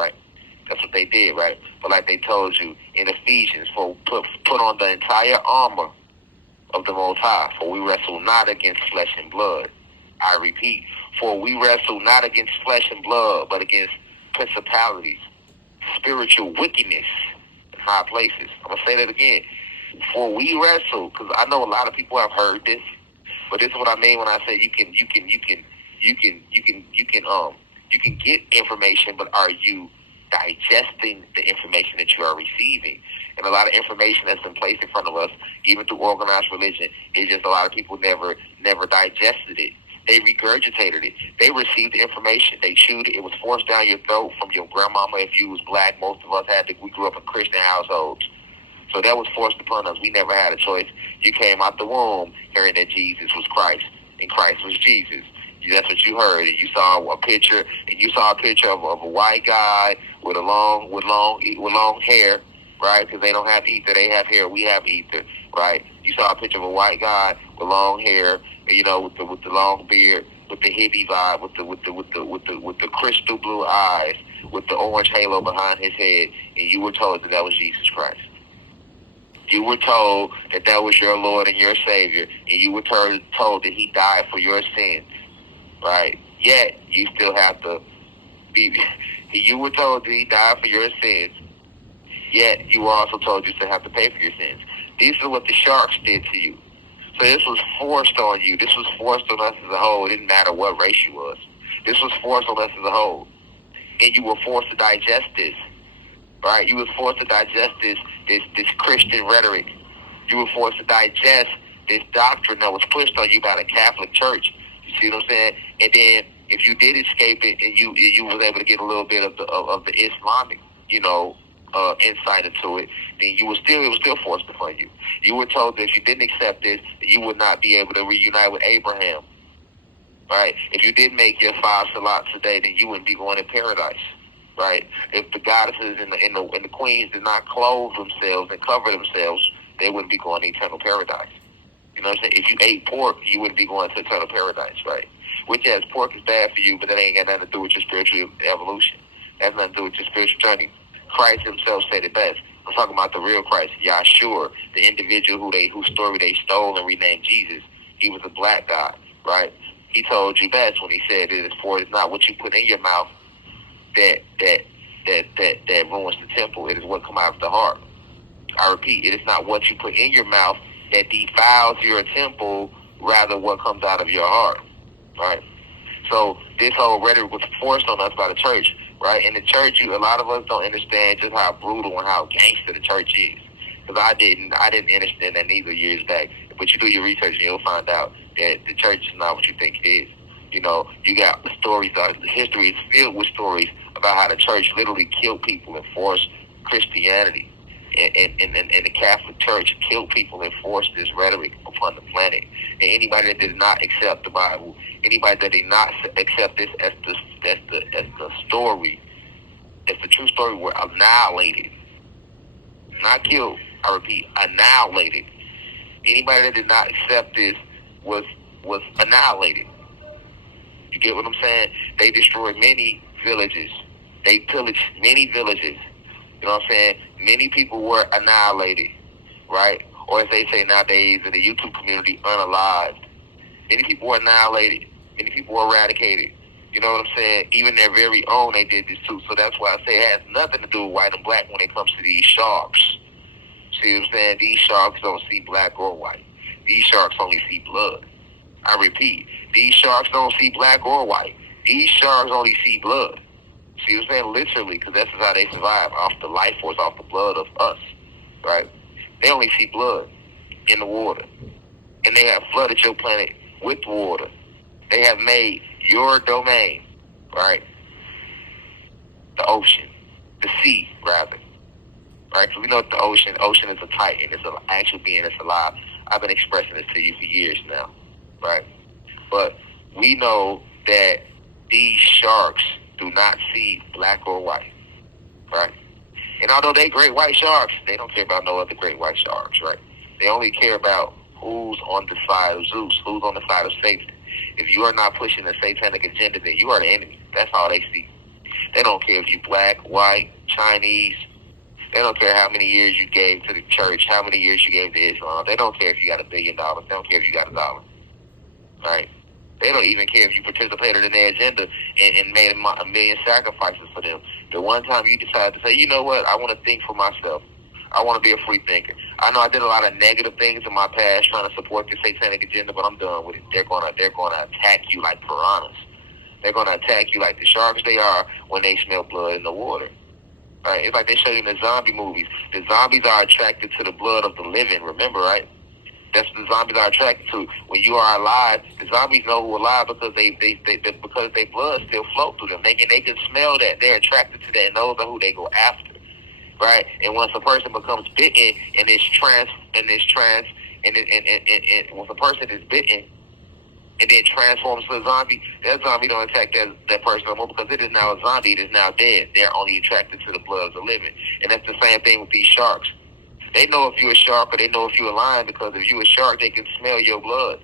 right? That's what they did, right? But like they told you in Ephesians, put on the entire armor of the Most High, for we wrestle not against flesh and blood. I repeat, for we wrestle not against flesh and blood, but against principalities, spiritual wickedness in high places. I'm gonna say that again. For we wrestle, because I know a lot of people have heard this, but this is what I mean when I say you can get information, but are you digesting the information that you are receiving? And a lot of information that's been placed in front of us, even through organized religion, is just a lot of people never digested it. They regurgitated it. They received the information. They chewed it. It was forced down your throat from your grandmama. If you was black, most of us we grew up in Christian households. So that was forced upon us. We never had a choice. You came out the womb hearing that Jesus was Christ and Christ was Jesus. That's what you heard. And you saw a picture, of a white guy with long hair, right? Because they don't have ether, they have hair. We have ether, right? You saw a picture of a white guy with long hair, with the long beard, with the hippie vibe, with the crystal blue eyes, with the orange halo behind his head, and you were told that was Jesus Christ. You were told that was your Lord and your Savior, and you were told that He died for your sins, right? Yet you still have to be. You were told that He died for your sins. Yet you were also told you still have to pay for your sins. These are what the sharks did to you. So this was forced on you. This was forced on us as a whole. It didn't matter what race you was. This was forced on us as a whole, and you were forced to digest this. Right? You were forced to digest this Christian rhetoric. You were forced to digest this doctrine that was pushed on you by the Catholic Church. You see what I'm saying? And then if you did escape it and you was able to get a little bit of the Islamic, insight into it, then it was still forced upon you. You were told that if you didn't accept this, you would not be able to reunite with Abraham. Right? If you didn't make your 5 salats a day, then you wouldn't be going to paradise. Right? If the goddesses and the queens did not clothe themselves and cover themselves, they wouldn't be going to eternal paradise. You know what I'm saying? If you ate pork, you wouldn't be going to eternal paradise, right? Which, yes, pork is bad for you, but that ain't got nothing to do with your spiritual evolution. That has nothing to do with your spiritual journey. Christ Himself said it best. I'm talking about the real Christ, Yahshua, the individual whose story they stole and renamed Jesus. He was a black guy, right? He told you best when He said, "It's not what you put in your mouth that ruins the temple. It is what comes out of the heart." I repeat, it is not what you put in your mouth that defiles your temple, rather what comes out of your heart. Right? So this whole rhetoric was forced on us by the church, right? And the church, a lot of us don't understand just how brutal and how gangster the church is. Because I didn't understand that neither years back. But you do your research and you'll find out that the church is not what you think it is. You got stories, history is filled with stories about how the church literally killed people and forced Christianity. And the Catholic Church killed people and forced this rhetoric upon the planet. And anybody that did not accept the Bible, anybody that did not accept this as the story, as the true story, were annihilated. Not killed, I repeat, annihilated. Anybody that did not accept this was annihilated. You get what I'm saying? They destroyed many villages. They pillaged many villages. You know what I'm saying? Many people were annihilated, right? Or as they say nowadays in the YouTube community, unalived. Many people were annihilated. Many people were eradicated. You know what I'm saying? Even their very own, they did this too. So that's why I say it has nothing to do with white and black when it comes to these sharks. See what I'm saying? These sharks don't see black or white. These sharks only see blood. I repeat, these sharks don't see black or white. These sharks only see blood. See what I'm saying? Literally, because that's how they survive, off the life force, off the blood of us, right? They only see blood in the water. And they have flooded your planet with water. They have made your domain, right? The ocean, the sea, rather. Right? Because we know that the ocean is a titan. It's an actual being that's alive. I've been expressing this to you for years now, right? But we know that these sharks do not see black or white, right? And although they great white sharks, they don't care about no other great white sharks, right? They only care about who's on the side of Zeus, who's on the side of Satan. If you are not pushing the satanic agenda, then you are the enemy. That's all they see. They don't care if you're black, white, Chinese. They don't care how many years you gave to the church, how many years you gave to Islam. They don't care if you got $1 billion. They don't care if you got $1. Right? They don't even care if you participated in their agenda and made a million sacrifices for them. The one time you decide to say, you know what, I want to think for myself. I want to be a free thinker. I know I did a lot of negative things in my past trying to support the satanic agenda, but I'm done with it. They're gonna attack you like piranhas. They're gonna attack you like the sharks they are when they smell blood in the water. Right? It's like they show you in the zombie movies. The zombies are attracted to the blood of the living. Remember, right? That's what the zombies are attracted to. When you are alive, the zombies know who are alive because because their blood still flows through them. They can smell that. They're attracted to that, and those are who they go after. Right? And once a person becomes bitten and once a person is bitten and then transforms to a zombie, that zombie don't attack that person no more because it is now a zombie. It is now dead. They're only attracted to the blood of the living. And that's the same thing with these sharks. They know if you're a shark or they know if you're a lion because if you're a shark, they can smell your blood.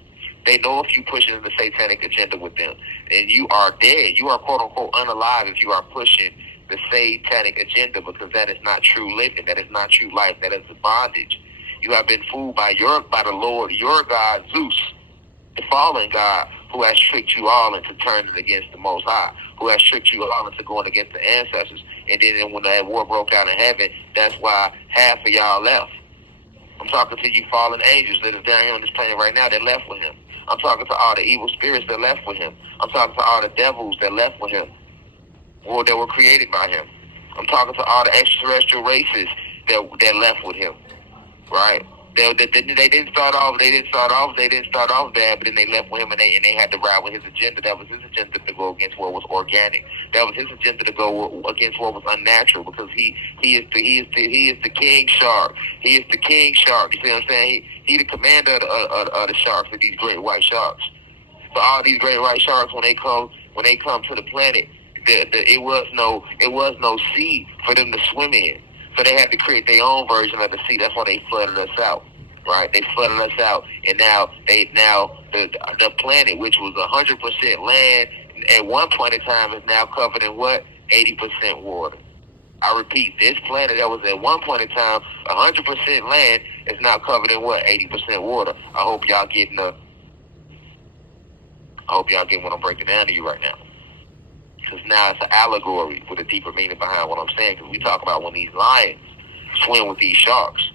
They know if you pushing the satanic agenda with them. And you are dead. You are quote-unquote unalive if you are pushing the satanic agenda because that is not true living. That is not true life. That is bondage. You have been fooled by the Lord, your God, Zeus, the fallen God, who has tricked you all into turning against the Most High, who has tricked you all into going against the ancestors. And then when that war broke out in heaven, that's why half of y'all left. I'm talking to you fallen angels that are down here on this planet right now that left with him. I'm talking to all the evil spirits that left with him. I'm talking to all the devils that left with him, or that were created by him. I'm talking to all the extraterrestrial races that left with him, right? They didn't start off bad, but then they left with him and they had to ride with his agenda. That was his agenda to go against what was organic. That was his agenda to go against what was unnatural because he is the king shark. He is the king shark. You see what I'm saying? He the commander of the sharks, of these great white sharks. So all these great white sharks, when they come to the planet, it was no sea for them to swim in. So they had to create their own version of the sea. That's why they flooded us out, right? They flooded us out, and now the planet, which was 100% land at one point in time, is now covered in what? 80% water. I repeat, this planet that was at one point in time 100% land is now covered in what? 80% water. I hope y'all getting what I'm breaking down to you right now. Because now it's an allegory with a deeper meaning behind what I'm saying. Because we talk about when these lions swim with these sharks,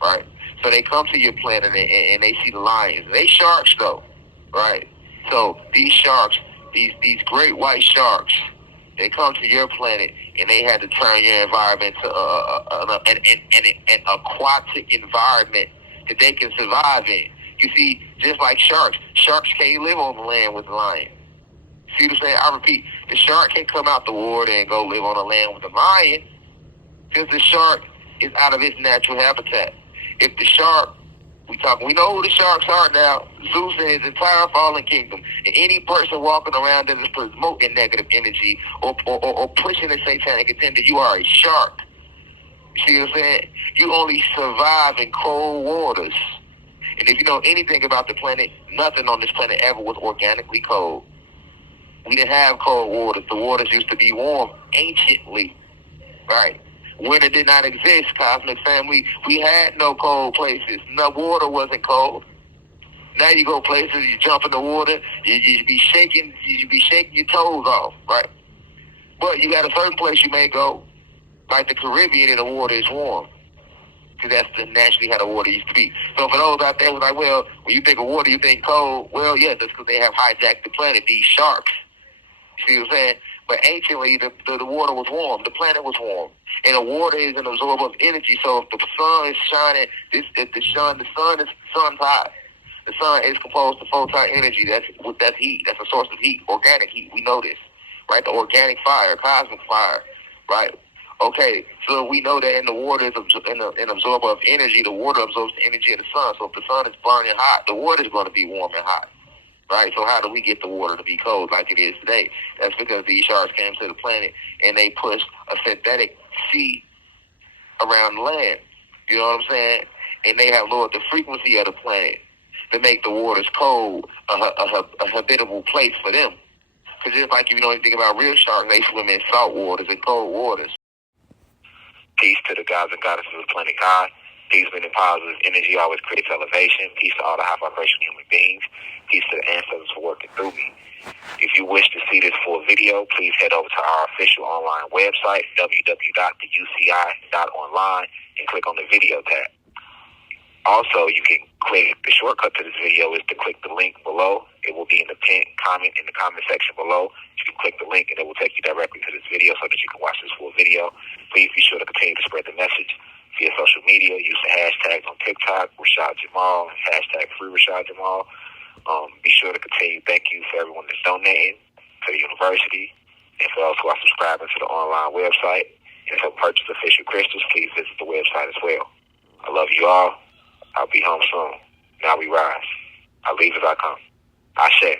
right? So they come to your planet and they see the lions. They sharks though, right? So these sharks, these great white sharks, they come to your planet and they had to turn your environment to an aquatic environment that they can survive in. You see, just like sharks can't live on the land with the lion. See what I'm saying? I repeat, the shark can't come out the water and go live on the land with the lion because the shark is out of its natural habitat. If the shark, we know who the sharks are now, Zeus and his entire fallen kingdom. And any person walking around that is promoting negative energy or pushing a satanic agenda, you are a shark. You see what I'm saying? You only survive in cold waters. And if you know anything about the planet, nothing on this planet ever was organically cold. We didn't have cold waters. The waters used to be warm anciently, right? Winter did not exist, cosmic family. We had no cold places. No water wasn't cold. Now you go places, you jump in the water, you be shaking your toes off, right? But you got a certain place you may go, like the Caribbean, and the water is warm. Because that's naturally how the water used to be. So for those out there who's like, well, when you think of water, you think cold. Well, yeah, that's because they have hijacked the planet, these sharks. You see what I'm saying? But anciently, the water was warm. The planet was warm. And the water is an absorber of energy. So if the sun is shining, the sun's hot. The sun is composed of photon energy. That's heat. That's a source of heat, organic heat. We know this, right? The organic fire, cosmic fire, right? Okay, so we know that in the water is an absorber of energy. The water absorbs the energy of the sun. So if the sun is burning hot, the water is going to be warm and hot. Right, so how do we get the water to be cold like it is today? That's because these sharks came to the planet and they pushed a synthetic sea around the land. You know what I'm saying? And they have lowered the frequency of the planet to make the waters cold, a habitable place for them. Because just like if you know anything about real sharks, they swim in salt waters and cold waters. Peace to the gods and goddesses of planet God. Peace, meaning positive energy always creates elevation. Peace to all the high vibration human beings. Peace to the ancestors for working through me. If you wish to see this full video, please head over to our official online website, www.theuci.online, and click on the video tab. Also, you can click the shortcut to this video is to click the link below. It will be in the pinned comment in the comment section below. You can click the link and it will take you directly to this video so that you can watch this full video. Please be sure to continue to spread the message via social media. Use the hashtags on TikTok, Rashad Jamal, and hashtag free Rashad Jamal. Be sure to continue. Thank you for everyone that's donating to the university and for those who are subscribing to the online website. And to purchase official crystals, please visit the website as well. I love you all. I'll be home soon. Now we rise. I leave as I come. Ashe.